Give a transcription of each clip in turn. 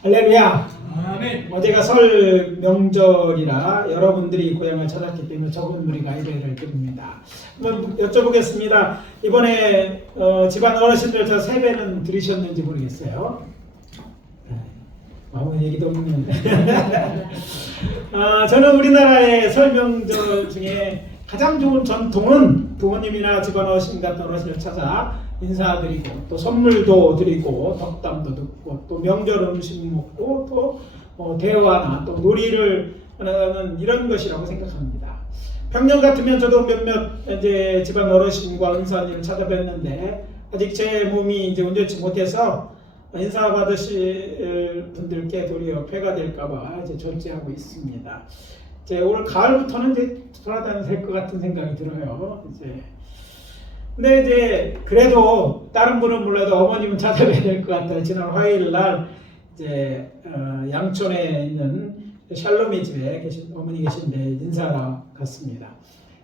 할렐루야. 아멘. 어제가 설 명절이라 여러분들이 고향을 찾았기 때문에 적은 우리가 예배를 드립니다. 한번 여쭤보겠습니다. 이번에 집안 어르신들 저 세배는 들으셨는지 모르겠어요. 아무 얘기도 없는. 저는 우리나라의 설 명절 중에 가장 좋은 전통은 부모님이나 집안 어르신 같은 어르신을 찾아 인사드리고 또 선물도 드리고 덕담도 듣고 또 명절 음식 먹고 또 대화나 또 놀이를 하는 이런 것이라고 생각합니다. 평년 같으면 저도 몇몇 이제 집안 어르신과 은사님을 찾아뵀는데 아직 제 몸이 이제 온전치 못해서 인사 받으실 분들께 도리어 폐가 될까봐 이제 절제하고 있습니다. 이제 올 가을부터는 이제 돌아다녀야 될 것 같은 생각이 들어요. 근데 이제 그래도 다른 분은 몰라도 어머님은 찾아뵈야 될 것 같아요. 지난 화요일 날 이제 양촌에 있는 샬롬의 집에 계신 어머니 계신데 인사하러 갔습니다.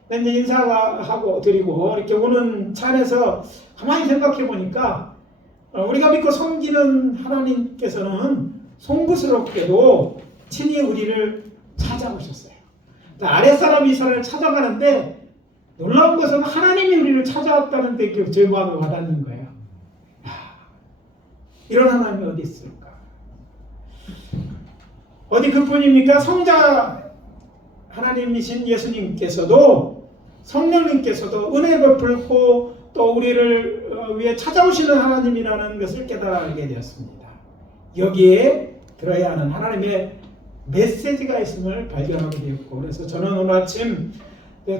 근데 이제 인사하고 드리고 이렇게 오는 차 안에서 가만히 생각해 보니까 우리가 믿고 섬기는 하나님께서는 송구스럽게도 친히 우리를 찾아오셨어요. 아랫사람 이스라엘을 찾아가는데 놀라운 것은 하나님이 우리를 찾아왔다는 데 제 마음에 와닿는 거예요. 이런 하나님이 어디 있을까? 어디 그뿐입니까? 성자 하나님이신 예수님께서도 성령님께서도 은혜 베풀고 또 우리를 위해 찾아오시는 하나님이라는 것을 깨달게 되었습니다. 여기에 들어야 하는 하나님의 메시지가 있음을 발견하게 되었고, 그래서 저는 오늘 아침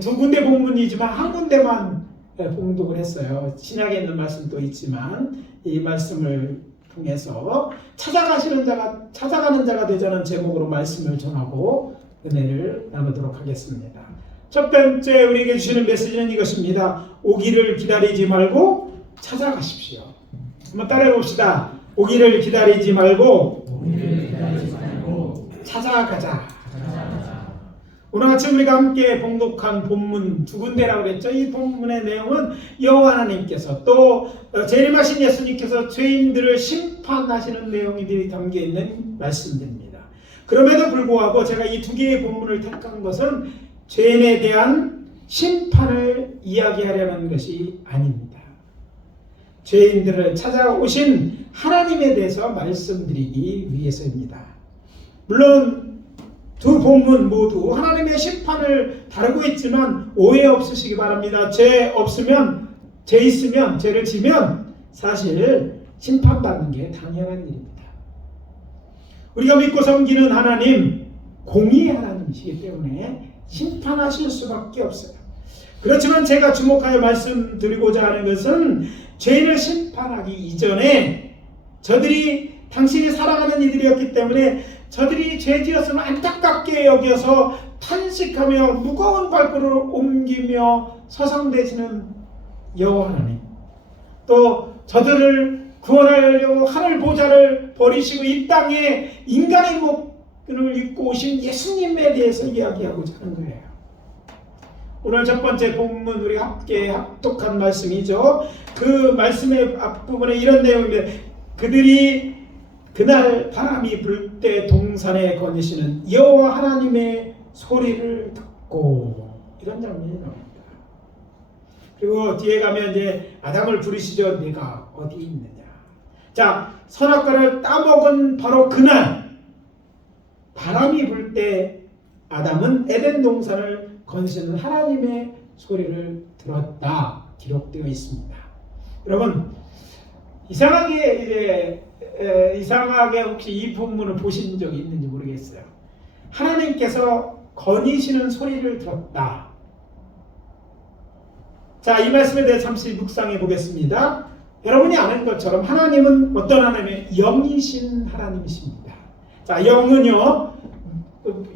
두 군데 본문이지만 한 군데만 봉독을 했어요. 신약에 있는 말씀도 있지만 이 말씀을 통해서 찾아가는 자가 되자는 제목으로 말씀을 전하고 은혜를 나누도록 하겠습니다. 첫 번째 우리에게 주시는 메시지는 이것입니다. 오기를 기다리지 말고 찾아가십시오. 한번 따라해 봅시다. 오기를 기다리지 말고 찾아가자. 오늘 아침 우리가 함께 봉독한 본문 두 군데라고 그랬죠. 이 본문의 내용은 여호와 하나님께서 또 재림하신 예수님께서 죄인들을 심판하시는 내용들이 담겨있는 말씀들입니다. 그럼에도 불구하고 제가 이 두 개의 본문을 택한 것은 죄인에 대한 심판을 이야기하려는 것이 아닙니다. 죄인들을 찾아오신 하나님에 대해서 말씀드리기 위해서입니다. 물론 두 본문 모두 하나님의 심판을 다루고 있지만 오해 없으시기 바랍니다. 죄 있으면 죄를 지면 사실 심판받는 게 당연한 일입니다. 우리가 믿고 섬기는 하나님 공의의 하나님이시기 때문에 심판하실 수밖에 없어요. 그렇지만 제가 주목하여 말씀드리고자 하는 것은 죄인을 심판하기 이전에 저들이 당신이 사랑하는 이들이었기 때문에 저들이 죄지었음을 안타깝게 여겨서 탄식하며 무거운 발걸음을 옮기며 서성대시는 여호와 하나님, 또 저들을 구원하려고 하늘 보좌를 버리시고 이 땅에 인간의 목을 입고 오신 예수님에 대해서 이야기하고자 하는 거예요. 오늘 첫 번째 본문 우리 함께 합독한 말씀이죠. 그 말씀의 앞부분에 이런 내용입니다. 그들이 그날 바람이 불 때 동산에 거니시는 여호와 하나님의 소리를 듣고, 이런 장면이 나옵니다. 그리고 뒤에 가면 이제 아담을 부르시죠. 네가 어디 있느냐. 자, 선악과를 따먹은 바로 그날 바람이 불 때 아담은 에덴 동산을 거니시는 하나님의 소리를 들었다 기록되어 있습니다. 여러분, 이상하게 혹시 이 본문을 보신 적이 있는지 모르겠어요. 하나님께서 거니시는 소리를 들었다. 자, 이 말씀에 대해 잠시 묵상해 보겠습니다. 여러분이 아는 것처럼 하나님은 어떤 하나님의 영이신 하나님이십니다. 자, 영은요,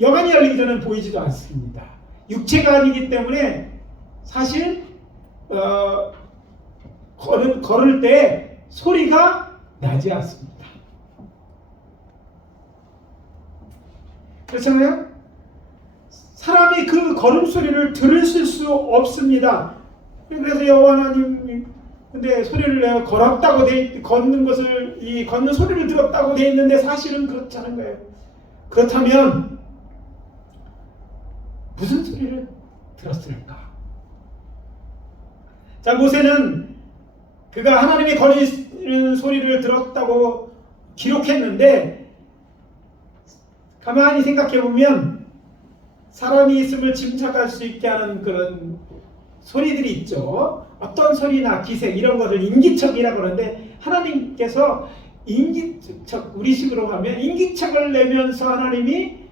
영안이 열리기 전에 보이지도 않습니다. 육체가 아니기 때문에 사실 걸을 때 소리가 나지 않습니다. 그렇잖아요? 사람이 그 걸음소리를 들을 수 없습니다. 그래서 여호와 하나님 근데 소리를 내어 걸었다고 걷는 것을 이 걷는 소리를 들었다고 돼 있는데 사실은 그렇지 않은 거예요. 그렇다면 무슨 소리를 들었을까? 자, 모세는 그가 하나님이 거리는 소리를 들었다고 기록했는데 가만히 생각해 보면 사람이 있음을 짐작할 수 있게 하는 그런 소리들이 있죠. 어떤 소리나 기색 이런 것을 인기척이라고 그러는데 하나님께서 인기척, 우리식으로 하면 인기척을 내면서 하나님이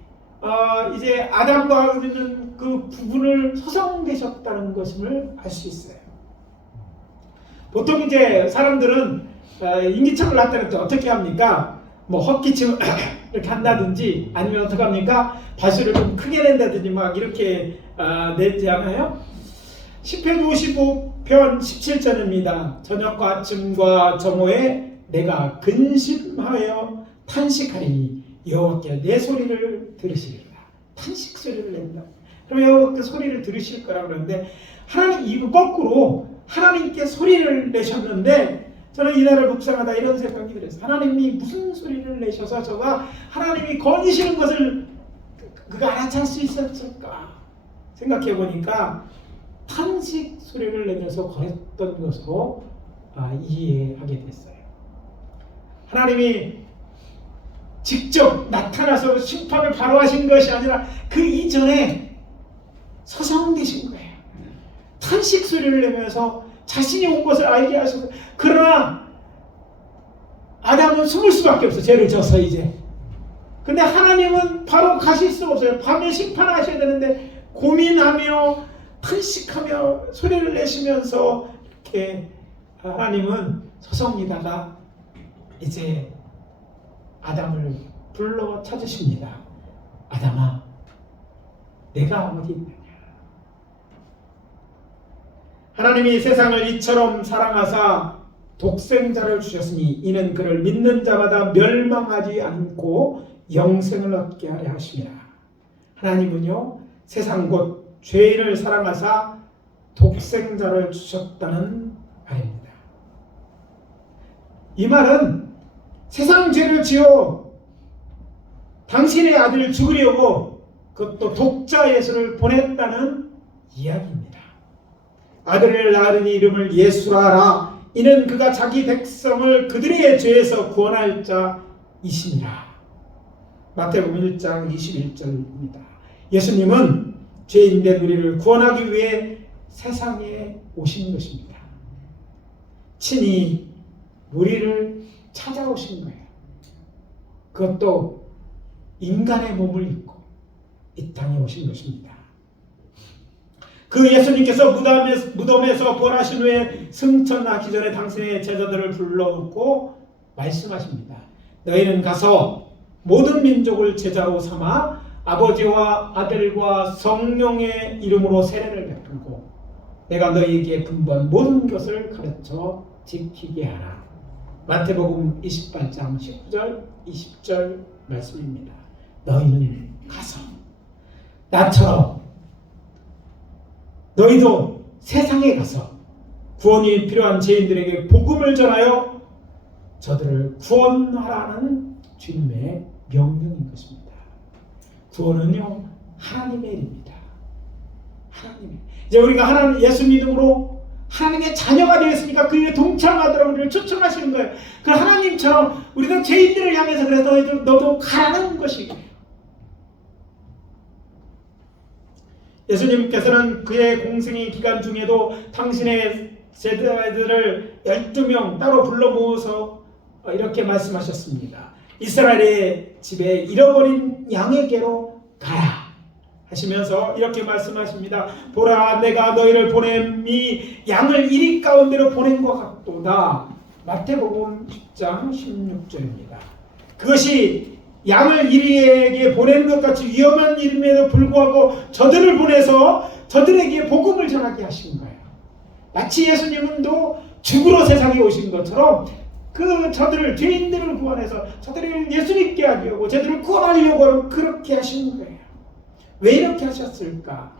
이제 아담과 있는 그 부분을 서성되셨다는 것을 알 수 있어요. 보통 이제 사람들은 인기척을 나타낼 때 어떻게 합니까? 뭐 헛기침 이렇게 한다든지 아니면 어떻게 합니까? 발소리를 좀 크게 낸다든지 막 이렇게 내지 않아요? 시편 55편 17절입니다. 저녁과 아침과 정오에 내가 근심하여 탄식하리니 여호와께 내 소리를 들으시리라. 탄식 소리를 낸다. 그럼 여호와께 소리를 들으실 거라고 그러는데 하나님 이거 거꾸로 하나님께 소리를 내셨는데 저는 이날을 묵상하다 이런 생각이 들었어요. 하나님이 무슨 소리를 내셔서 저가 하나님이 거니시는 것을 그가 알아챌 수 있었을까 생각해 보니까 탄식 소리를 내면서 거렸던 것으로 이해하게 됐어요. 하나님이 직접 나타나서 심판을 바로 하신 것이 아니라 그 이전에 서성되신 거예요. 탄식 소리를 내면서 자신이 온 것을 알게 하셔서 그러나 아담은 숨을 수밖에 없어. 죄를 져서 이제. 근데 하나님은 바로 가실 수가 없어요. 밤에 심판하셔야 되는데 고민하며 탄식하며 소리를 내시면서 이렇게 하나님은 서성이다가 이제 아담을 불러 찾으십니다. 아담아, 내가 어디 있느냐? 하나님이 세상을 이처럼 사랑하사 독생자를 주셨으니 이는 그를 믿는 자마다 멸망하지 않고 영생을 얻게 하려 하심이라. 하나님은요 세상 곧 죄인을 사랑하사 독생자를 주셨다는 말입니다. 이 말은 세상 죄를 지어 당신의 아들을 죽으려고 그것도 독자 예수를 보냈다는 이야기입니다. 아들을 낳으니 이름을 예수라 하라. 이는 그가 자기 백성을 그들의 죄에서 구원할 자이시니라. 마태복음 1장 21절입니다. 예수님은 죄인된 우리를 구원하기 위해 세상에 오신 것입니다. 친히 우리를 찾아오신 거예요. 그것도 인간의 몸을 입고 이 땅에 오신 것입니다. 그 예수님께서 무덤에서 부활하신 후에 승천하기 전에 당신의 제자들을 불러놓고 말씀하십니다. 너희는 가서 모든 민족을 제자로 삼아 아버지와 아들과 성령의 이름으로 세례를 베풀고 내가 너희에게 분부한 모든 것을 가르쳐 지키게 하라. 마태복음 28장 19절 20절 말씀입니다. 너희는 가서 나처럼 너희도 세상에 가서 구원이 필요한 죄인들에게 복음을 전하여 저들을 구원하라는 주님의 명령인 것입니다. 구원은요 하나님의 일입니다. 하나님의. 이제 우리가 하나님 예수 믿음으로 하나님의 자녀가 되었으니까 그 일에 동참하도록 우리를 초청하시는 거예요. 그 하나님처럼 우리도 죄인들을 향해서 그래서 너도 가라는 것이에요. 예수님께서는 그의 공생의 기간 중에도 당신의 제자들을 12명 따로 불러 모아서 이렇게 말씀하셨습니다. 이스라엘의 집에 잃어버린 양에게로 가라 하시면서 이렇게 말씀하십니다. 보라, 내가 너희를 보냄이 양을 이리 가운데로 보낸 것 같도다. 마태복음 10장 16절입니다. 그것이 양을 이리에게 보내는 것 같이 위험한 일임에도 불구하고 저들을 보내서 저들에게 복음을 전하게 하신 거예요. 마치 예수님은 또 죽으러 세상에 오신 것처럼 그 저들을 죄인들을 구원해서 저들을 예수님께 하게 하고 저들을 구원하려고 그렇게 하신 거예요. 왜 이렇게 하셨을까?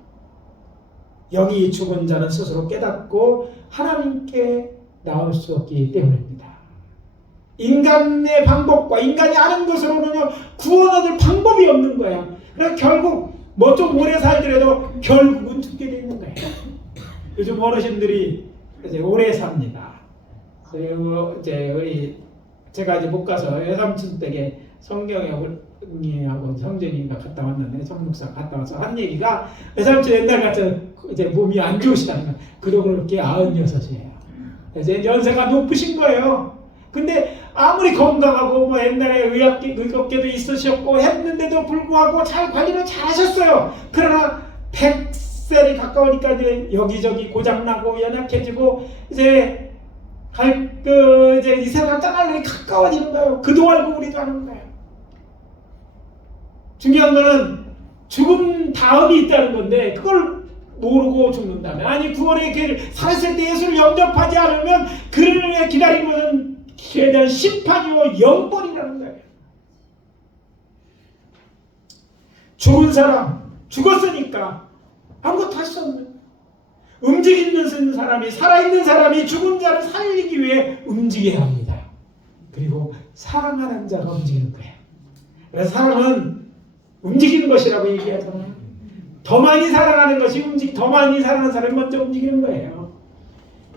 영이 죽은 자는 스스로 깨닫고 하나님께 나올 수 없기 때문입니다. 인간의 방법과 인간이 아는 것으로는요 구원 얻을 방법이 없는 거야. 그래서 결국 뭐 좀 오래 살더라도 결국은 죽게 되는 거예요. 요즘 어르신들이 이제 오래 삽니다. 이제 제가 이제 못 가서 외삼촌 댁에 성경하고 성전인가 갔다 왔는데 성목사 갔다 와서 한 얘기가 외삼촌 옛날 같은 이제 몸이 안 좋으시다는 거예요. 그러고 그렇게 96이에요. 이제 연세가 높으신 거예요. 근데 아무리 건강하고 뭐 옛날에 의학계도 있으셨고 했는데도 불구하고 잘 관리를 잘 하셨어요. 그러나 100살이 가까우니까 이제 여기저기 고장나고 연약해지고 이제 이제 이 세상 떠날 날이 가까워지는 거예요. 그도 알고 우리도 아는 거예요. 중요한 거는 죽음 다음이 있다는 건데 그걸 모르고 죽는다면, 아니 구원의 길을 살았을 때 예수를 영접하지 않으면 그를 위해 기다리는 것은 그에 대한 심판이요 영벌이라는 거예요. 죽은 사람 죽었으니까 아무것도 할 수 없는, 움직이는 사람이, 살아있는 사람이 죽은 자를 살리기 위해 움직여야 합니다. 그리고 사랑하는 자가 움직이는 거예요. 그래서 사랑은 움직이는 것이라고 얘기하잖아요. 더 많이 사랑하는 것이 더 많이 사랑하는 사람이 먼저 움직이는 거예요.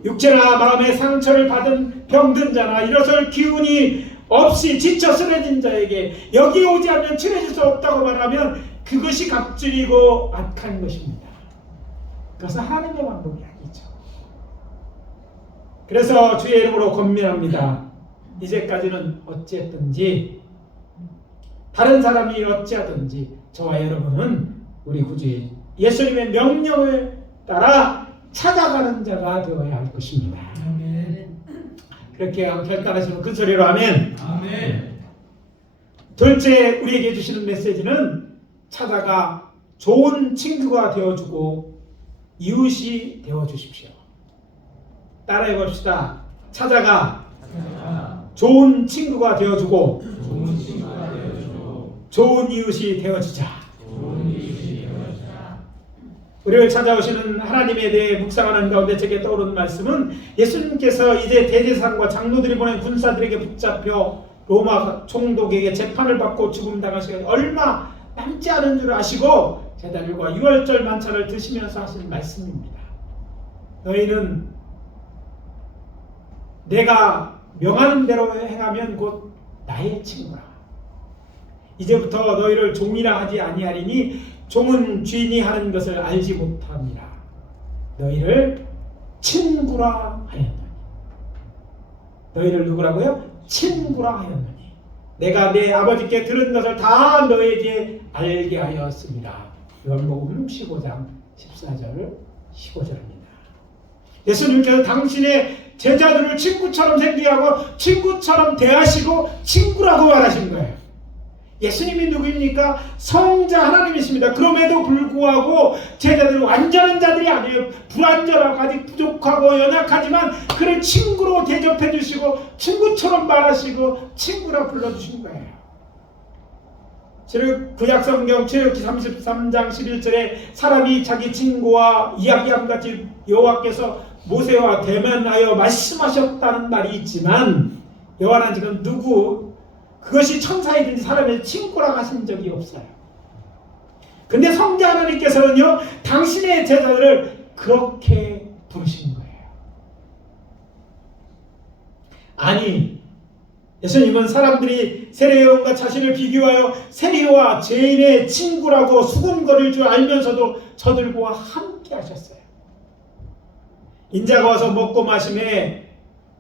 육체나 마음의 상처를 받은 병든 자나 일어설 기운이 없이 지쳐 쓰러진 자에게 여기에 오지 않으면 치료해줄 수 없다고 말하면 그것이 갑질이고 악한 것입니다. 그것은 하나님의 방법이 아니죠. 그래서 주의 이름으로 권면합니다. 이제까지는 어찌했든지 다른 사람이 어찌하든지 저와 여러분은 우리 구주의 예수님의 명령을 따라 찾아가는 자가 되어야 할 것입니다. 아멘. 그렇게 결단하시면 큰 소리로 아멘. 아멘. 둘째 우리에게 주시는 메시지는 찾아가 좋은 친구가 되어주고 이웃이 되어주십시오. 따라해 봅시다. 찾아가 좋은 친구가 되어주고 좋은 이웃이 되어주자. 우리를 찾아오시는 하나님에 대해 묵상하는 가운데 제게 떠오르는 말씀은 예수님께서 이제 대제사장과 장로들이 보낸 군사들에게 붙잡혀 로마 총독에게 재판을 받고 죽음당할 시간이 얼마 남지 않은 줄 아시고 제단일과 유월절 만찬을 드시면서 하신 말씀입니다. 너희는 내가 명하는 대로 행하면 곧 나의 친구라. 이제부터 너희를 종이라 하지 아니하리니 종은 주인이 하는 것을 알지 못합니다. 너희를 친구라 하였노니. 너희를 누구라고요? 친구라 하였노니. 내가 내 아버지께 들은 것을 다 너에게 알게 하였습니다. 요한복음 15장 14절 15절입니다. 예수님께서 당신의 제자들을 친구처럼 생기하고 친구처럼 대하시고 친구라고 말하신 거예요. 예수님이 누구입니까? 성자 하나님이십니다. 그럼에도 불구하고 제자들은 완전한 자들이 아니에요. 불완전하고 아직 부족하고 연약하지만 그를 친구로 대접해 주시고 친구처럼 말하시고 친구라 불러주신 거예요. 구약성경 출애굽기 33장 11절에 사람이 자기 친구와 이야기함같이 여호와께서 모세와 대면하여 말씀하셨다는 말이 있지만 여호와는 지금 그것이 천사이든지 사람의 친구라고 하신 적이 없어요. 근데 성자 하나님께서는요 당신의 제자들을 그렇게 부르신 거예요. 아니 예수님은 사람들이 세례요한과 자신을 비교하여 세리와 죄인의 친구라고 수군거릴 줄 알면서도 저들과 함께 하셨어요. 인자가 와서 먹고 마심에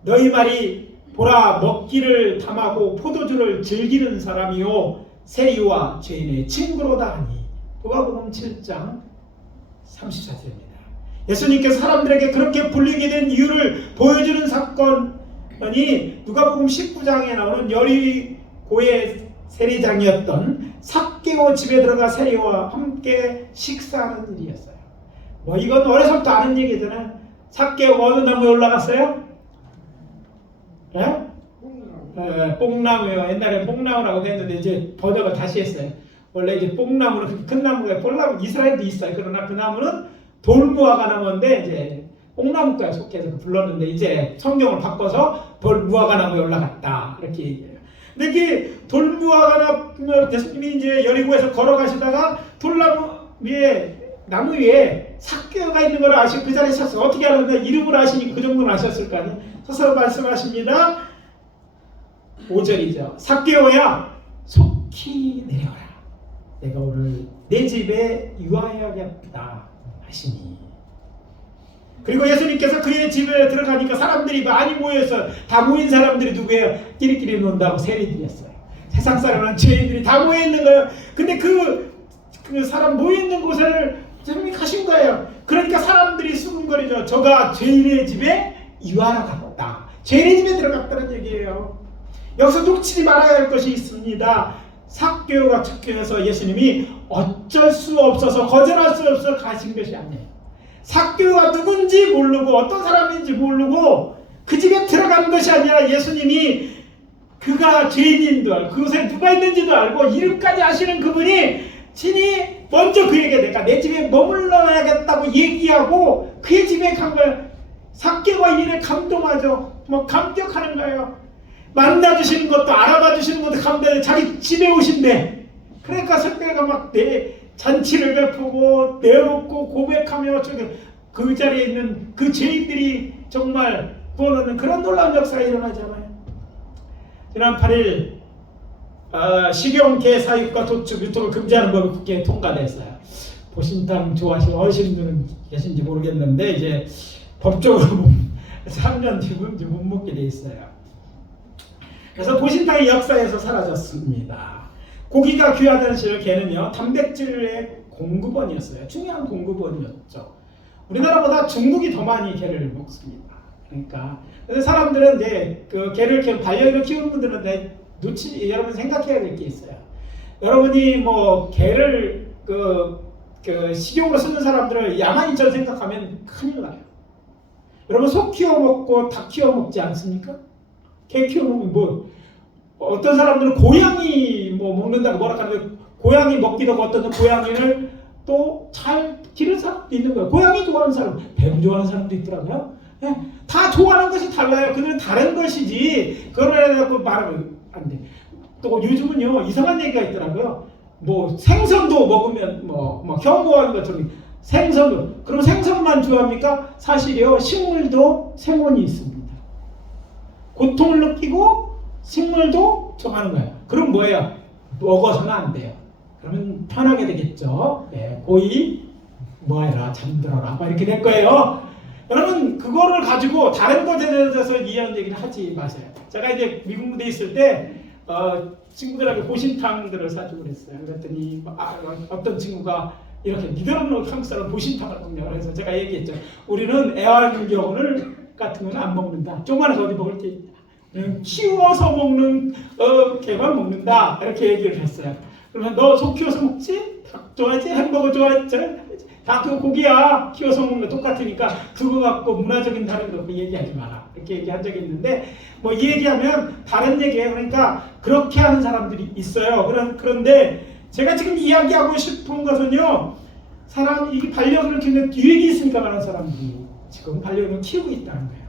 너희 말이 보라 먹기를 탐하고 포도주를 즐기는 사람이요 세리와 죄인의 친구로다 하니. 누가복음 7장 34절입니다. 예수님께서 사람들에게 그렇게 불리게 된 이유를 보여주는 사건이 누가복음 19장에 나오는 여리고의 세리장이었던 삭개오 집에 들어가 세리와 함께 식사하는 일이었어요. 이건 어려서부터 아는 얘기잖아요. 삭개오가 어느 나무에 올라갔어요? 뽕나무요. 옛날에 뽕나무라고 했는데 이제 번역을 다시 했어요. 원래 이제 뽕나무는 큰 나무가 뽕나무 이스라엘도 있어요. 그러나 그 나무는 돌무화과 나무인데 이제 뽕나무과에 속해서 불렀는데 이제 성경을 바꿔서 돌무화과나무에 올라갔다 이렇게 얘기해요. 근데 이게 돌무화과나무 예수님이 이제 여리고에서 걸어가시다가 나무 위에 삭개가 있는 걸 아시고 그 자리에 섰어요. 어떻게 알았나? 이름을 아시니까 그 정도는 아셨을 거 아니에요. 서서 말씀하십니다. 5절이죠. 삭개오야 속히 내려오라. 내가 오늘 내 집에 유하여야겠다 하시니. 그리고 예수님께서 그의 집에 들어가니까 사람들이 많이 모여서 다 모인 사람들이 누구예요? 끼리끼리 논다고 세리들이었어요. 세상 사람은 죄인들이 다 모여 있는 거예요. 근데 그 사람 모여 있는 곳을 예수님이 가신 거예요. 그러니까 사람들이 수군거리죠. 저가 죄인의 집에 유하러 갔다. 죄인의 집에 들어갔다는 얘기예요. 여기서 놓치지 말아야 할 것이 있습니다. 삭개오가 특별해서 예수님이 어쩔 수 없어서 거절할 수 없어서 가신 것이 아니에요. 삭개오가 누군지 모르고 어떤 사람인지 모르고 그 집에 들어간 것이 아니라 예수님이 그가 죄인인 알고 그곳에 누가 있는지도 알고 이름까지 아시는 그분이 친히 먼저 그에게 내가 내 집에 머물러야겠다고 얘기하고 그의 집에 간 거예요. 삭개오가 일에 감동하죠. 감격하는 거예요. 만나주시는 것도 알아봐 주시는 것도 감동해. 자기 집에 오신대. 그러니까 삭개오가 막 잔치를 베푸고 내놓고 고백하며 그 자리에 있는 그 죄인들이 정말 구원하는 그런 놀라운 역사가 일어나잖아요. 지난 8일 식용 개 사육과 도축 유통을 금지하는 법이 국회에 통과됐어요. 보신탕 좋아하시는 어르신들은 계신지 모르겠는데 이제 법적으로 3년 뒤면 못 먹게 돼 있어요. 그래서 보신탕이 역사에서 사라졌습니다. 고기가 귀하다는 시절 개는요 단백질의 공급원이었어요. 중요한 공급원이었죠. 우리나라보다 중국이 더 많이 개를 먹습니다. 그러니까 그래서 사람들은 이제 그 개를 반려견을 키우는 분들은 여러분 생각해야 될 게 있어요. 여러분이 뭐 개를 그 식용으로 쓰는 사람들을 야만인처럼 생각하면 큰일 나요. 여러분 소 키워 먹고 닭 키워 먹지 않습니까? 개 키워 먹으면 뭐 어떤 사람들은 고양이 뭐 먹는다고 뭐라 하는데 고양이 먹기도 하고 어떤 고양이를 또 잘 기른 사람도 있는 거예요. 고양이 좋아하는 사람, 뱀 좋아하는 사람도 있더라고요. 네, 다 좋아하는 것이 달라요. 그들은 다른 것이지 그걸 해갖고 말하면 안 돼. 또 요즘은요 이상한 얘기가 있더라고요. 뭐 생선도 먹으면 뭐 혐오하는 것처럼 생선도 그럼 생선만 좋아합니까? 사실이요 식물도 생원이 있습니다. 고통을 느끼고 식물도 좋아하는 거예요. 그럼 뭐예요? 먹어서는 안 돼요. 그러면 편하게 되겠죠. 네, 고이 뭐해라 잠들어라 막 이렇게 될 거예요. 여러분 그거를 가지고 다른 것에 대해서 이해하는 얘기를 하지 마세요. 제가 이제 미국 무대에 있을 때 친구들에게 보신탕들을 사주고 그랬어요. 그랬더니 어떤 친구가 이렇게 니들은 한국 사람 보신탕을 먹냐고 해서 제가 얘기했죠. 우리는 애완견을 같은 건 안 먹는다. 조그만해서 어디 먹을 게 키워서 먹는 개만 먹는다. 이렇게 얘기를 했어요. 그러면 너 소 키워서 먹지? 닭 좋아하지? 햄버거 좋아하지? 다 그 고기야. 키워서 먹는 거 똑같으니까 그거 갖고 문화적인 다른 거 얘기하지 마라. 이렇게 얘기한 적이 있는데 뭐 이 얘기하면 다른 얘기예요. 그러니까 그렇게 하는 사람들이 있어요. 그런데 제가 지금 이야기하고 싶은 것은요. 이게 반려견을 키우는 유익이 있으니까 많은 사람들이 지금 반려견을 키우고 있다는 거예요.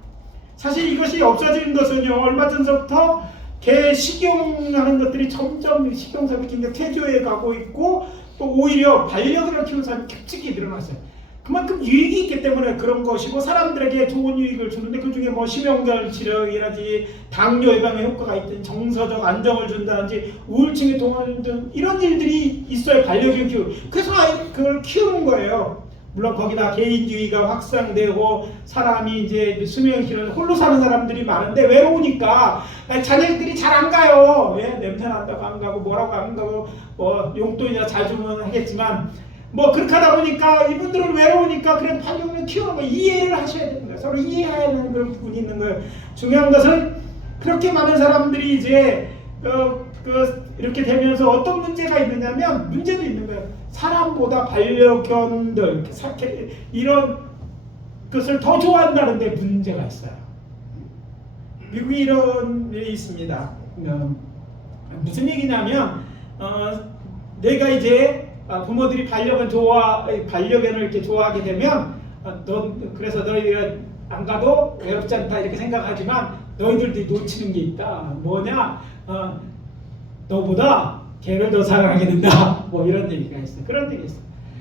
사실 이것이 없어지는 것은요. 얼마 전부터 개 식용하는 것들이 점점 식용사업이 굉장히 퇴조해 가고 있고 또 오히려 반려견을 키우는 사람이 급격히 늘어났어요. 그만큼 유익이 있기 때문에 그런 것이고 사람들에게 좋은 유익을 주는데 그중에 뭐 심혈관 질환이라든지 당뇨 예방에 효과가 있든 정서적 안정을 준다든지 우울증에 동하는 등 이런 일들이 있어요. 반려견 키우는. 그래서 그걸 키우는 거예요. 물론 거기다 개인주의가 확산되고 사람이 이제 수명이 길어서 홀로 사는 사람들이 많은데 외로우니까 자녀들이 잘 안 가요. 예? 냄새 난다고 안 가고 뭐라고 안 가고 뭐 용돈이나 잘 주면 하겠지만 뭐 그렇게 하다 보니까 이분들은 외로우니까 그래 반려견을 키우는 거 이해를 하셔야 됩니다. 서로 이해해야 하는 그런 부분이 있는 거예요. 중요한 것은 그렇게 많은 사람들이 이제 이렇게 되면서 어떤 문제가 있느냐면 문제도 있는 거예요. 사람보다 반려견들 이런 것을 더 좋아한다는데 문제가 있어요. 미국에 이런 일이 있습니다. 무슨 얘기냐면 내가 이제 부모들이 반려견을 이렇게 좋아하게 되면 그래서 너희가 안 가도 외롭지 않다 이렇게 생각하지만 너희들도 놓치는 게 있다. 뭐냐? 너보다 걔를 더 사랑하게 된다. 뭐 이런 얘기가 있어요. 그런 얘기 있어요.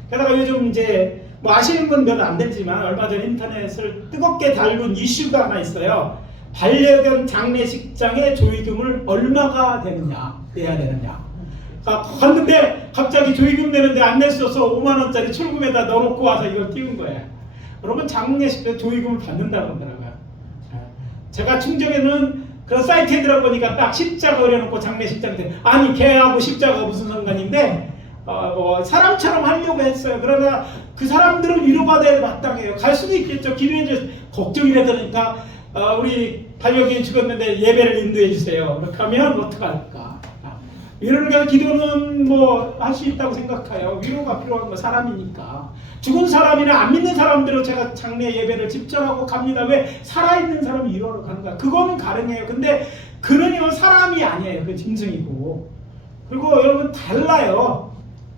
게다가 요즘 이제 뭐 아시는 분 몇 안 됐지만 얼마 전 인터넷을 뜨겁게 달군 이슈가 하나 있어요. 반려견 장례식장에 조의금을 얼마가 내야 되느냐. 갔는데 갑자기 조의금 내는데 안 낼 수 없어 5만 원짜리 출금에다 넣어놓고 와서 이걸 띄운 거예요. 여러분 장례식 때 조의금을 받는다고 그러더라고요. 제가 충정에는 그런 사이트에 들어보니까 딱 십자가 그려놓고 장례식장 때 아니 개하고 십자가가 무슨 상관인데 뭐 사람처럼 하려고 했어요. 그러나 그 사람들은 위로받아야 마땅해요. 갈 수도 있겠죠. 기도해 걱정이 되니까 우리 반려견이 죽었는데 예배를 인도해 주세요. 그렇게 하면 어떡할까? 위로를 위한 기도는 뭐 할 수 있다고 생각해요. 위로가 필요한 거 사람이니까. 죽은 사람이나 안 믿는 사람들은 제가 장례 예배를 집전하고 갑니다. 왜? 살아있는 사람이 위로를 가는가? 그거는 가능해요. 근데 그러면 사람이 아니에요. 그 짐승이고. 그리고 여러분 달라요.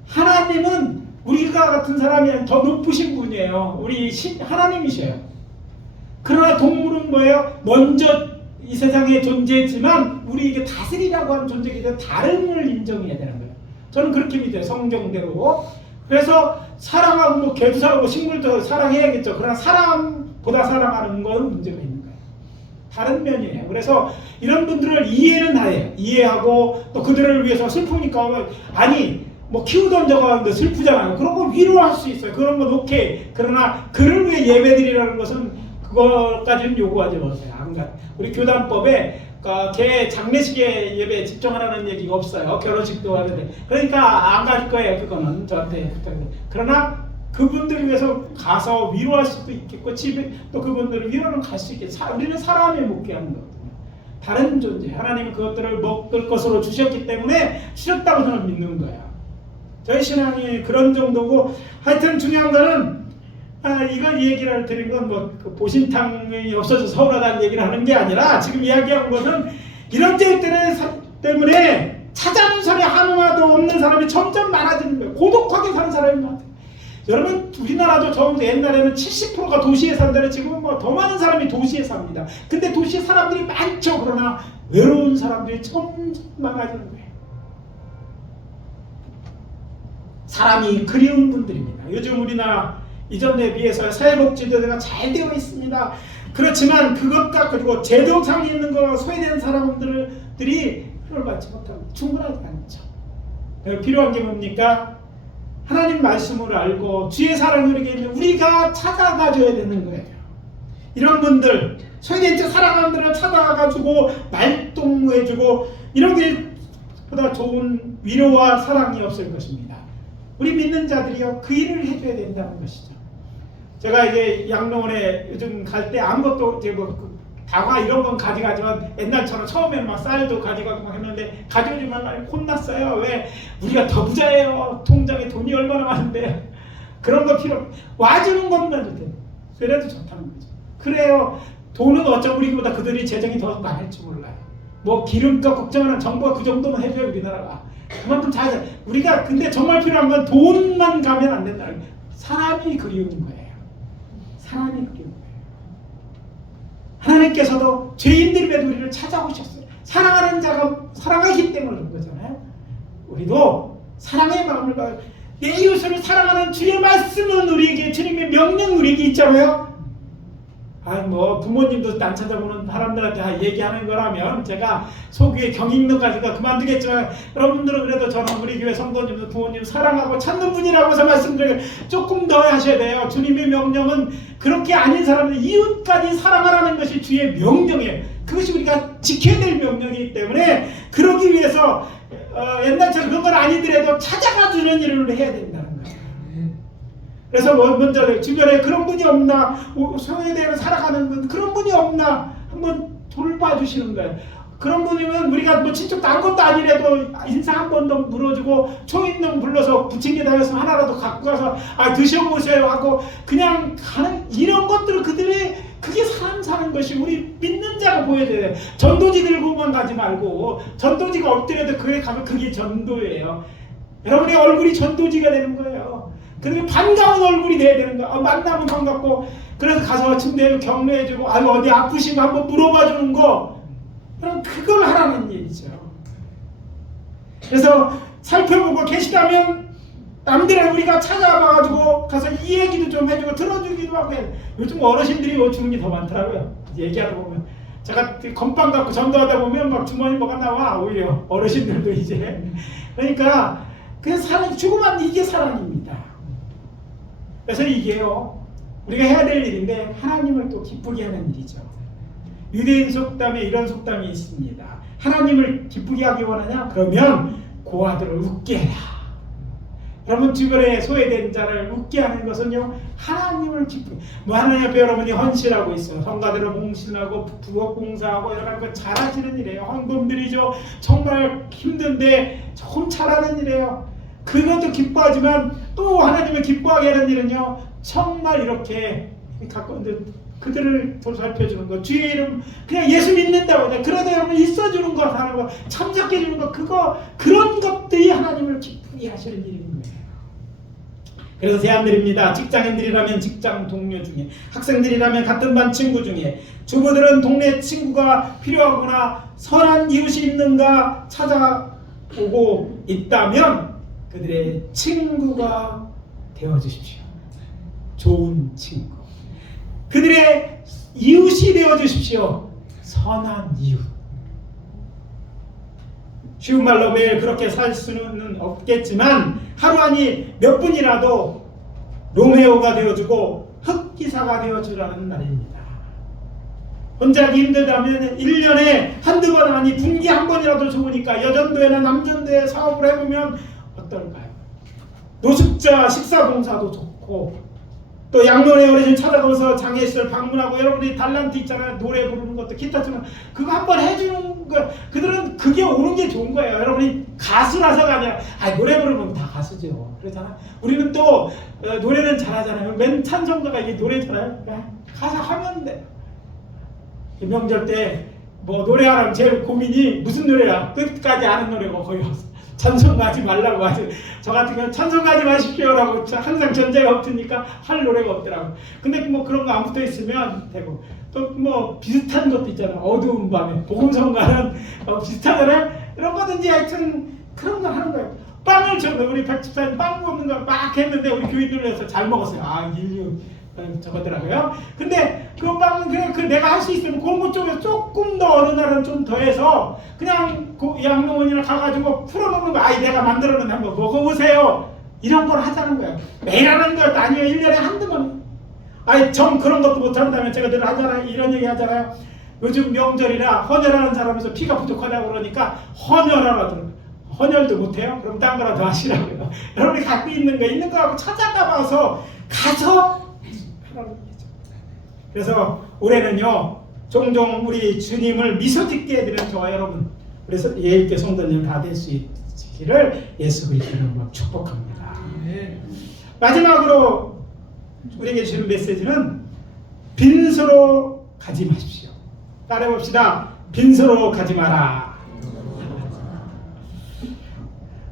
하나님은 우리가 같은 사람이 더 높으신 분이에요. 우리 하나님이셔요. 그러나 동물은 뭐예요? 먼저 이 세상에 존재했지만 우리에게 다스리라고 하는 존재이기 때문에 다름을 인정해야 되는 거예요. 저는 그렇게 믿어요. 성경대로. 그래서 사랑하고 뭐 개도 사랑하고 식물도 사랑해야겠죠. 그러나 사람보다 사랑하는 건 문제가 있는 거예요. 다른 면이에요. 그래서 이런 분들을 이해는 해요. 이해하고 또 그들을 위해서 슬프니까 아니 뭐 키우던 저가 슬프잖아요. 그런 거 위로할 수 있어요. 그런 건 오케이. 그러나 그를 위해 예배드리라는 것은 그것까지는 요구하지 마세요. 우리 교단법에 개 장례식에 예배에 집중하라는 얘기가 없어요. 결혼식도 하는데 그러니까 안 갈 거예요. 그거는 저한테 부탁드려요. 그러나 그분들을 위해서 가서 위로할 수도 있겠고 집에 또 그분들을 위로는 갈 수 있겠죠. 우리는 사람에 묵게 하는 거거든요. 다른 존재. 하나님은 그것들을 먹을 것으로 주셨기 때문에 주셨다고 저는 믿는 거예요. 저희 신앙이 그런 정도고 하여튼 중요한 거는 이걸 얘기를 드린 건 뭐 그 보신탕이 없어서 서운하다는 얘기를 하는 게 아니라 지금 이야기한 것은 이런 때문에 찾아오는 사람이 하나도 없는 사람이 점점 많아지는 거예요. 고독하게 사는 사람이 많아요. 여러분 우리나라도 저 옛날에는 70%가 도시에 산다는데 지금은 뭐 더 많은 사람이 도시에 삽니다. 근데 도시에 사람들이 많죠. 그러나 외로운 사람들이 점점 많아지는 거예요. 사람이 그리운 분들입니다. 요즘 우리나라 이전에 비해서 사회복지제도가 잘 되어 있습니다. 그렇지만 그것과 그리고 제도상에 있는 거 소외된 사람들이 필요를 받지 못합니다. 충분하지 않죠. 필요한 게 뭡니까? 하나님 말씀을 알고 주의 사랑을 이루게 우리가 찾아가 줘야 되는 거예요. 이런 분들 소외된 채 살아가는 분들을 찾아가지고 말동무해주고 이런 게 보다 좋은 위로와 사랑이 없을 것입니다. 우리 믿는 자들이요 그 일을 해줘야 된다는 것이죠. 제가 이제 양로원에 요즘 갈 때 아무것도 이제 뭐 다과 이런 건 가져가지만 옛날처럼 처음에는 막 쌀도 가져가고 막 했는데 가져오지 말라고 혼났어요. 왜? 우리가 더 부자예요. 통장에 돈이 얼마나 많은데 그런 거 필요 와주는 것만 돼. 그래도 좋다는 거죠. 그래요. 돈은 어쩌면 우리보다 그들이 재정이 더 많을지 몰라요. 뭐 기름값 걱정하는 정부가 그 정도는 해줘요 우리나라가. 그만큼 잘 우리가 근데 정말 필요한 건 돈만 가면 안 된다는 거예요. 사람이 그리운 거예요. 사람이 그리운 거예요. 하나님께서도 죄인들에도 우리를 찾아오셨어요. 사랑하는 자가 사랑하기 때문에 그런 거잖아요. 우리도 사랑의 마음을 가지고 내 이웃을 사랑하는 주의 말씀은 우리에게 주님의 명령 우리에게 있잖아요. 뭐 부모님도 안 찾아보는 사람들한테 얘기하는 거라면 제가 속에 경익론까지가 그만두겠지만 여러분들은 그래도 저는 우리 교회 성도님들 부모님 사랑하고 찾는 분이라고 해서 말씀드려요. 조금 더 하셔야 돼요. 주님의 명령은 그렇게 아닌 사람들 이웃까지 사랑하라는 것이 주의 명령이에요. 그것이 우리가 지켜야 될 명령이기 때문에 그러기 위해서 옛날처럼 그런 건 아니더라도 찾아가 주는 일을 해야 된다는 거예요. 그래서 먼저 주변에 그런 분이 없나 소외되어 살아가는 분 그런 분이 없나 한번 돌봐주시는 거예요. 그런 분이면 우리가 뭐 친척도 아무것도 아니래도 인사 한 번 더 물어주고 초인종 불러서 부침개 다녔으면 하나라도 갖고 가서 드셔보세요 하고 그냥 가는 이런 것들을 그들이 그게 사람 사는 것이 우리 믿는 자가 보여줘야 돼요. 전도지 들고만 가지 말고 전도지가 없더라도 그게 가면 그게 전도예요. 여러분의 얼굴이 전도지가 되는 거예요. 그렇게 반가운 얼굴이 돼야 되는 거야. 만나면 반갑고, 그래서 가서 침대에 격려해주고, 아유 어디 아프시면 한번 물어봐주는 거, 그럼 그걸 하라는 얘기죠. 그래서 살펴보고 계시다면 남들을 우리가 찾아봐가지고 가서 이 얘기도 좀 해주고 들어주기도 하고 해요. 요즘 어르신들이 주는 게 더 많더라고요. 얘기하다 보면 제가 건빵 갖고 전도하다 보면 막 주머니 뭐가 나와. 오히려 어르신들도 이제 그러니까 그 사랑, 죽으면 이게 사랑입니다. 그래서 이게요 우리가 해야 될 일인데 하나님을 또 기쁘게 하는 일이죠. 유대인 속담에 이런 속담이 있습니다. 하나님을 기쁘게 하기 원하냐? 그러면 고아들을 웃게 해라. 여러분 주변에 소외된 자를 웃게 하는 것은요 하나님을 기쁘게, 뭐 하나님 앞에 여러분이 헌신하고 있어요. 성가대로 봉신하고 부엌 봉사하고 여러 가지 거 잘하시는 일이에요. 헌금들이죠. 정말 힘든데 조금 잘하는 일이에요. 그것도 기뻐하지만 또 하나님을 기뻐하게 하는 일은요 정말 이렇게 갖고 그들을 살펴주는 거, 주의 이름 그냥 예수 믿는다고 그러다 여러분 있어주는 거, 하는 거, 참작해 주는 거, 그거 그런 것들이 하나님을 기쁘게 하시는 일인 거예요. 그래서 제안드립니다. 직장인들이라면 직장 동료 중에, 학생들이라면 같은 반 친구 중에, 주부들은 동네 친구가 필요하거나 선한 이웃이 있는가 찾아보고 있다면 그들의 친구가 되어주십시오. 좋은 친구. 그들의 이웃이 되어주십시오. 선한 이웃. 쉬운 말로 매일 그렇게 살 수는 없겠지만 하루 아니 몇 분이라도 로메오가 되어주고 흑기사가 되어주라는 날입니다. 혼자 하기 힘들다면 1년에 한두 번 아니 분기 한 번이라도 좋으니까 여전도회나 남전도회 사업을 해보면 어떨까요? 노숙자 식사봉사도 좋고, 또 양로원에 어르신 찾아가서 장애시설 방문하고, 여러분이 달란트 있잖아요. 노래 부르는 것도 기타 치는 그거 한번 해주는 거, 그들은 그게 오는 게 좋은 거예요. 여러분이 가수라서가 아니라 노래 부르면 다 가수죠. 그렇잖아. 우리는 또 노래는 잘하잖아요. 맨 찬송가가 이게 노래잖아요. 가사 하면 돼. 명절 때 뭐 노래하라면 제일 고민이 무슨 노래야? 끝까지 아는 노래가 거의 없어. 찬송하지 말라고 하죠. 저 같은 경우는 찬송하지 마십시오라고 항상 전제가 없으니까 할 노래가 없더라고. 근데 뭐 그런 거 안 붙어 있으면 되고, 또 뭐 비슷한 것도 있잖아. 어두운 밤에 복음성가는 비슷하잖아요. 이런 거든지 하여튼 그런 거 하는 거예요. 빵을 우리 백집사님 빵 먹는 거 막 했는데 우리 교인들에서 잘 먹었어요. 인류 저거더라고요. 근데 그 빵은 그냥 내가 할 수 있으면 그런 것 쪽에서 조금 더 어느 날은 좀 더해서 그냥 그 양로원이나 가가지고 풀어놓는 거, 내가 만들어놓은 한번 먹어보세요. 이런 걸 하자는 거예요. 매일 하는 것도 아니에요. 1년에 한두 번. 정 그런 것도 못한다면 제가 늘 하잖아요. 이런 얘기 하잖아요. 요즘 명절이라 헌혈하는 사람에서 피가 부족하다고 그러니까 헌혈하라 들어요. 헌혈도 못해요? 그럼 딴 거라도 하시라고요. 여러분이 갖고 있는 거 갖고 찾아가 봐서 가서 하라는 얘기죠. 그래서 올해는요 종종 우리 주님을 미소 짓게 해드리는 저와 여러분, 그래서 예일교 성도님 다 될 수 있기를 예수 그리스도로 축복합니다. 마지막으로 우리에게 주는 메시지는 빈소로 가지 마십시오. 따라해봅시다. 빈소로 가지 마라.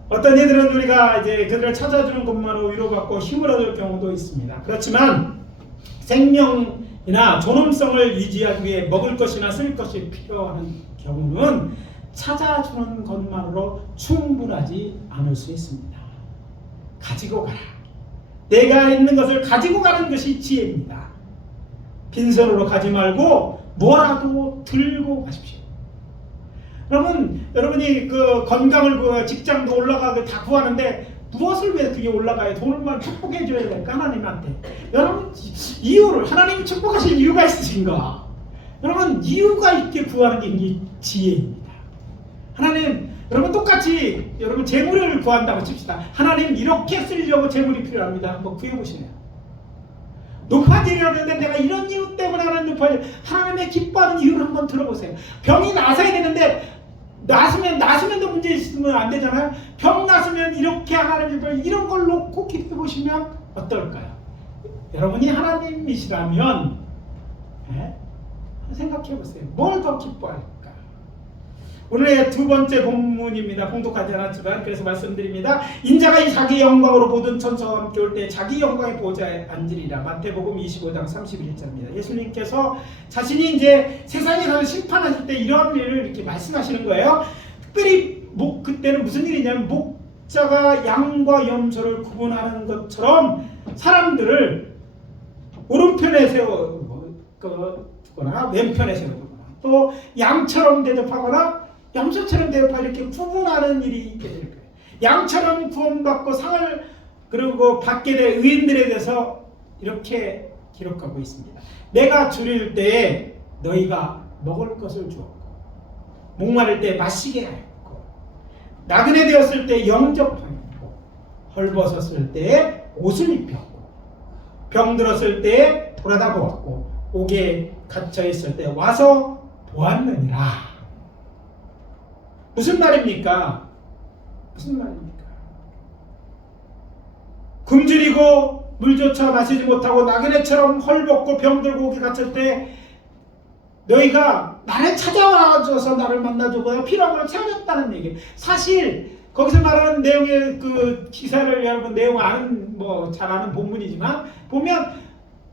어떤 이들은 우리가 이제 그들을 찾아주는 것만으로 위로받고 힘을 얻을 경우도 있습니다. 그렇지만 생명이나 존엄성을 유지하기 위해 먹을 것이나 쓸 것이 필요한 경우는 찾아주는 것만으로 충분하지 않을 수 있습니다. 가지고 가라. 내가 있는 것을 가지고 가는 것이 지혜입니다. 빈손으로 가지 말고 뭐라도 들고 가십시오. 여러분이 그 건강을 직장도 올라가고 다 구하는데 무엇을 위해 그게 올라가요? 돈을만 축복해 줘야 될까? 하나님한테. 여러분 이유를, 하나님이 축복하실 이유가 있으신가? 여러분 이유가 있게 구하는 게 지혜입니다. 하나님, 여러분 똑같이 여러분 재물을 구한다고 칩시다. 하나님 이렇게 쓰려고 재물이 필요합니다. 한번 구해보시네요. 높아지려는데 내가 이런 이유 때문에 하나님 하나님의 기뻐하는 이유를 한번 들어보세요. 병이 나서야 되는데 나서면도 문제 있으면 안 되잖아요. 병 나서면 이렇게 하나님 이런 걸 놓고 기도해 보시면 어떨까요? 여러분이 하나님이시라면 생각해 보세요. 뭘 더 기뻐할까? 오늘의 두 번째 본문입니다. 봉독하지 않았지만 그래서 말씀드립니다. 인자가 이 자기 영광으로 모든 천사와 함께 올 때 자기 영광의 보좌에 앉으리라. 마태복음 25장 31절입니다. 예수님께서 자신이 이제 세상에서 심판하실 때 이런 일을 이렇게 말씀하시는 거예요. 특별히 그때는 무슨 일이냐면 목자가 양과 염소를 구분하는 것처럼 사람들을 오른편에 세우거나 왼편에 세우거나 또 양처럼 대접하거나 염소처럼 대접하고 이렇게 구분하는 일이 있게 될 거예요. 양처럼 구원받고 상을 그리고 받게 될 의인들에 대해서 이렇게 기록하고 있습니다. 내가 줄일 때에 너희가 먹을 것을 주었고 목마를 때 마시게 하였고 나그네 되었을 때 영접하였고 헐벗었을 때에 옷을 입혔고 병들었을 때에 돌아다 보았고 옥에 갇혀 있을 때 와서 보았느니라. 무슨 말입니까? 무슨 말입니까? 굶주리고 물조차 마시지 못하고 나그네처럼 헐벗고 병들고 옥에 갇힐 때 너희가 나를 찾아와줘서 나를 만나주고 필요한 걸 채워줬다는 얘기예요. 사실 거기서 말하는 내용의 그 기사를 여러분 내용 아는 잘 아는 본문이지만 보면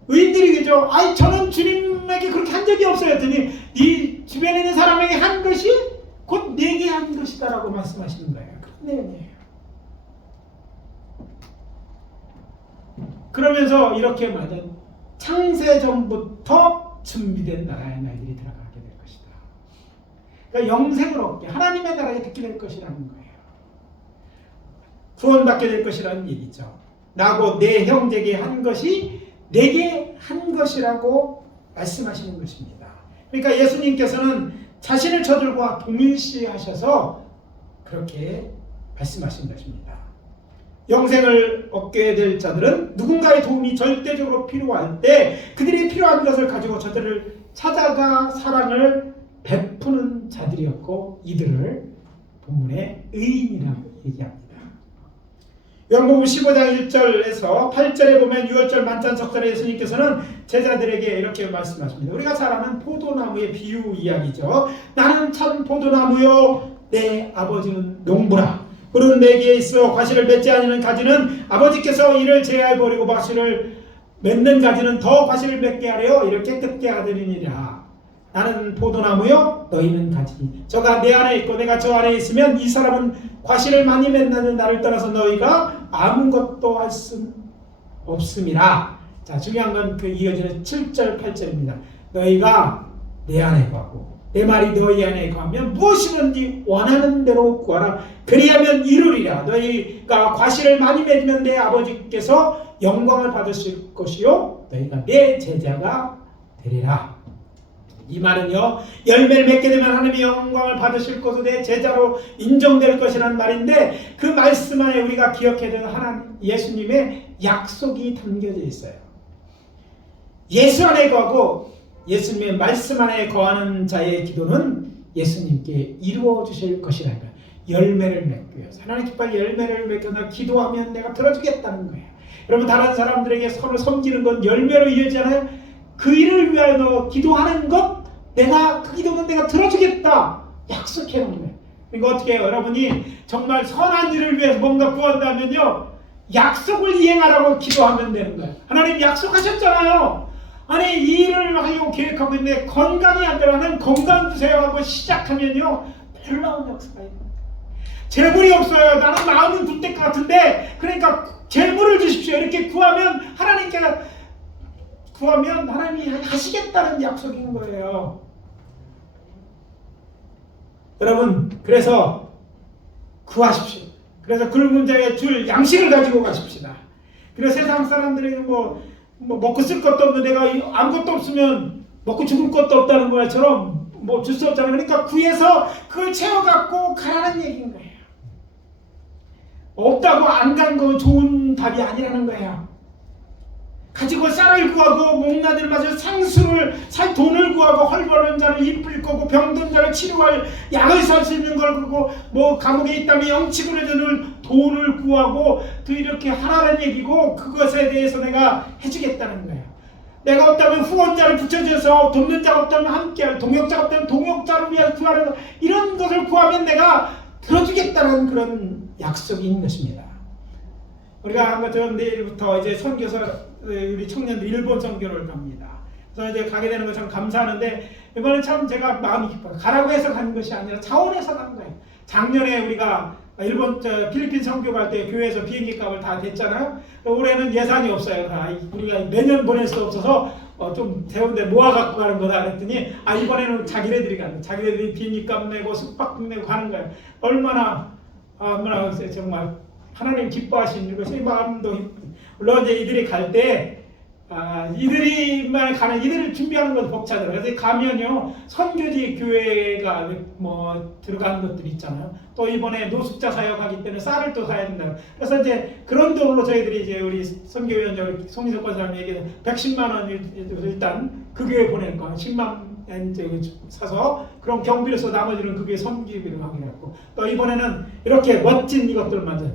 의인들이 그죠? 아니 저는 주님에게 그렇게 한 적이 없어요. 했더니 네 주변에 있는 사람에게 한 것이 곧 내게 한 것이다라고 말씀하시는 거예요. 그런 내용이에요. 그러면서 이렇게 말은 창세전부터 준비된 나라의 날들이 들어가게 될 것이다. 그러니까 영생을 얻게 하나님의 나라에 듣게 될 것이라는 거예요. 구원받게 될 것이라는 얘기죠. 나고 내 형제에게 한 것이 내게 한 것이라고 말씀하시는 것입니다. 그러니까 예수님께서는 자신을 저들과 동일시하셔서 그렇게 말씀하신 것입니다. 영생을 얻게 될 자들은 누군가의 도움이 절대적으로 필요할 때 그들이 필요한 것을 가지고 저들을 찾아가 사랑을 베푸는 자들이었고 이들을 본문에 의인이라고 얘기합니다. 요한복음 15장 1절에서 8절에 보면 유월절 만찬석전에 예수님께서는 제자들에게 이렇게 말씀하십니다. 우리가 잘 아는 포도나무의 비유 이야기죠. 나는 참 포도나무요 내 아버지는 농부라. 꿀은 내게 있어 과실을 맺지 않는 가지는 아버지께서 이를 제하여 버리고 과실을 맺는 가지는 더 과실을 맺게 하려 이렇게 끝게 하더니라. 나는 포도나무요 너희는 가지. 저가 내 안에 있고 내가 저 안에 있으면 이 사람은 과실을 많이 맺는 나를 떠나서 너희가 아무것도 할 수 없음이라. 자, 중요한 건 그 이어지는 7절 8절입니다. 너희가 내 안에 거하고 내 말이 너희 안에 거하면 무엇이든지 원하는 대로 구하라. 그리하면 이루리라. 너희가 과실을 많이 맺으면 내 아버지께서 영광을 받으실 것이요 너희가 내 제자가 되리라. 이 말은요 열매를 맺게 되면 하나님의 영광을 받으실 것으로 내 제자로 인정될 것이라는 말인데 그 말씀 안에 우리가 기억해야 되는 하나님 예수님의 약속이 담겨져 있어요. 예수 안에 거하고 예수님의 말씀 안에 거하는 자의 기도는 예수님께 이루어 주실 것이라는 거예요. 열매를 맺고요. 하나님 기뻐하게 열매를 맺고 나 기도하면 내가 들어주겠다는 거예요. 여러분 다른 사람들에게 서로 섬기는 건 열매로 이어지잖아요. 그 일을 위하여 너 기도하는 것 내가 그 기도는 내가 들어주겠다 약속해 놓은 거예요. 그러니까 어떻게 해요? 여러분이 정말 선한 일을 위해서 뭔가 구한다면요 약속을 이행하라고 기도하면 되는 거예요. 하나님 약속하셨잖아요. 아니 이 일을 하려고 계획하고 있는데 건강이 안 돼. 나는 건강 주세요 하고 시작하면요 놀라운 역사가 있는 거예요. 재물이 없어요. 나는 마음은 굳될 것 같은데 그러니까 재물을 주십시오 이렇게 구하면 하나님께 구하면 하나님이 하시겠다는 약속인 거예요. 여러분 그래서 구하십시오. 그래서 굶은 자에 줄 양식을 가지고 가십시다. 그래서 세상 사람들에게 뭐 먹고 쓸 것도 없는데 내가 아무것도 없으면 먹고 죽을 것도 없다는 것처럼 뭐 줄 수 없잖아요. 그러니까 구해서 그걸 채워갖고 가라는 얘기인 거예요. 없다고 안 간 거 좋은 답이 아니라는 거예요. 가지고 쌀을 구하고 목나들 맞아 상수를 살 돈을 구하고 헐벗은 자를 입힐 거고 병든 자를 치료할 약을 살 수 있는 걸 그리고 뭐 감옥에 있다면 영치고 해주는 돈을 구하고 또 이렇게 하라는 얘기고 그것에 대해서 내가 해주겠다는 거예요. 내가 없다면 후원자를 붙여줘서 돕는 자가 없다면 함께할, 동역자가 없다면 동역자를 위해 구하는 것, 이런 것을 구하면 내가 들어주겠다는 그런 약속이 있는 것입니다. 우리가 한 것처럼 내일부터 이제 선교사 우리 청년들 일본 선교를 갑니다. 그래서 이제 가게 되는 거 참 감사하는데 이번에 참 제가 마음이 기뻐요. 가라고 해서 가는 것이 아니라 자원해서 간 거예요. 작년에 우리가 일본 필리핀 선교 갈 때 교회에서 비행기 값을 다 댔잖아요. 올해는 예산이 없어요. 우리가 매년 보낼 수 없어서 좀 대운데 모아갖고 가는 거다 그랬더니 이번에는 자기네들이 가는 거예요. 자기네들이 비행기 값 내고 숙박금 내고 가는 거예요. 얼마나 정말 하나님 기뻐하시는 것이 마음도 물론 이제 이들이 갈 때 이들이만 가는 이들을 준비하는 것도 벅차더라고요. 그래서 가면요 선교지 교회가 뭐 들어가는 것들이 있잖아요. 또 이번에 노숙자 사역하기 때문에 쌀을 또 사야 된다. 그래서 이제 그런 돈으로 저희들이 이제 우리 선교위원장 송희석 권사님 얘기해서 110만 원 일단 그 교회 보낼 거 10만 원 사서 그럼 경비를 써 나머지는 그 교회 선교비로 하기로 했고 또 이번에는 이렇게 멋진 이것들 만들.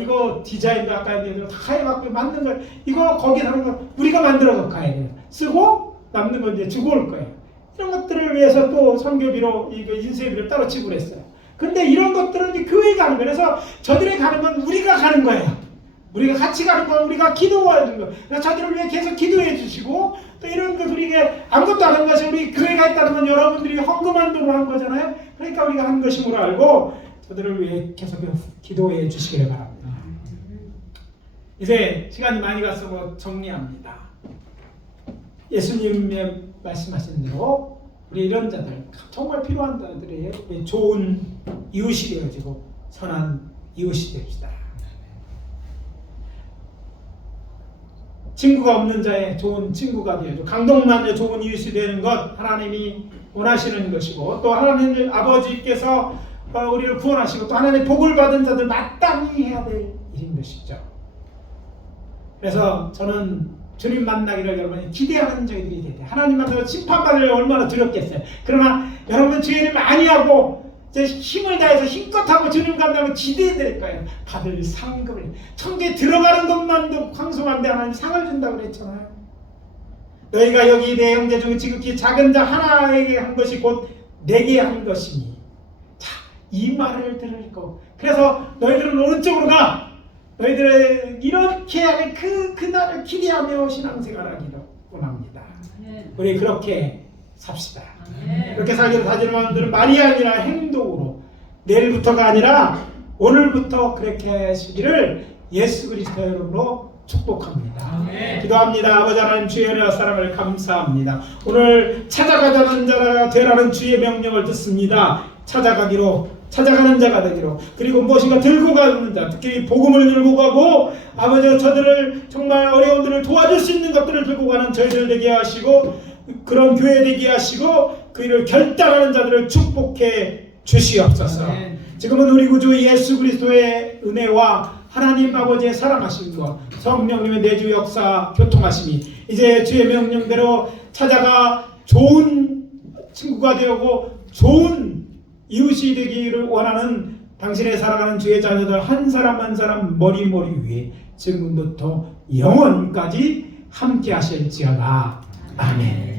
이거 디자인도 아까 얘기한 다 해갖고 만든 걸 이거 거기 다른 거 우리가 만들어서 가야 돼요. 쓰고 남는 건 이제 주고 올 거예요. 이런 것들을 위해서 또 선교비로 이거 인쇄비를 따로 지불했어요. 근데 이런 것들은 이제 교회가 하는 거예요. 그래서 저들이 가는 건 우리가 가는 거예요. 우리가 같이 가는 건 우리가 기도해야 되는 거예요. 그래서 저들을 위해 계속 기도해 주시고 또 이런 것 우리에게 아무것도 안 한 것이 우리 교회가 있다는 건 여러분들이 헌금한 돈으로 한 거잖아요. 그러니까 우리가 한 것임으로 알고 저들을 위해 계속 기도해 주시기를 바랍니다. 이제 시간이 많이 갔어 정리합니다. 예수님의 말씀하신 대로 우리 이런 자들 정말 필요한 자들의 좋은 이웃이 되어지고 선한 이웃이 됩시다. 친구가 없는 자의 좋은 친구가 되어주고 강동만의 좋은 이웃이 되는 것 하나님이 원하시는 것이고 또 하나님 아버지께서 우리를 구원하시고 또 하나님의 복을 받은 자들 마땅히 해야 될 일인 것이죠. 그래서 저는 주님 만나기를 여러분이 기대하는 저희들이 되대. 하나님 만나서 심판받을 얼마나 두렵겠어요. 그러나 여러분 죄를 많이 하고 이제 힘을 다해서 힘껏 하고 주님 만나면 기대될 거예요. 받을 상급을 천국에 들어가는 것만도 황송한데 하나님 상을 준다고 그랬잖아요. 너희가 여기 내 형제 중에 지극히 작은 자 하나에게 한 것이 곧 내게 한 것이니 이 말을 들을 거. 그래서 너희들은 오른쪽으로 가. 너희들은 이렇게 하는 그날을 기대하며 신앙생활하기를 원합니다. 우리 그렇게 삽시다. 그렇게 살기를 다지는 마음들은 말이 아니라 행동으로 내일부터가 아니라 오늘부터 그렇게 하시기를 예수 그리스도의 이름으로 축복합니다. 기도합니다. 아버지 하나님 주의 은혜와 사랑을 감사합니다. 오늘 찾아가자는 자가 되라는 주의 명령을 듣습니다. 찾아가는 자가 되기로 그리고 무엇인가 들고 가는 자 특히 복음을 들고 가고 아버지 저들을 정말 어려운들을 도와줄 수 있는 것들을 들고 가는 저희들 되게 하시고 그런 교회 되게 하시고 그 일을 결단하는 자들을 축복해 주시옵소서. 지금은 우리 구주 예수 그리스도의 은혜와 하나님 아버지의 사랑하심과 성령님의 내주 역사 교통하심이 이제 주의 명령대로 찾아가 좋은 친구가 되고 좋은 이웃이 되기를 원하는 당신의 사랑하는 주의 자녀들 한 사람 한 사람 머리 위에 지금부터 영원까지 함께 하실지어다. 아멘.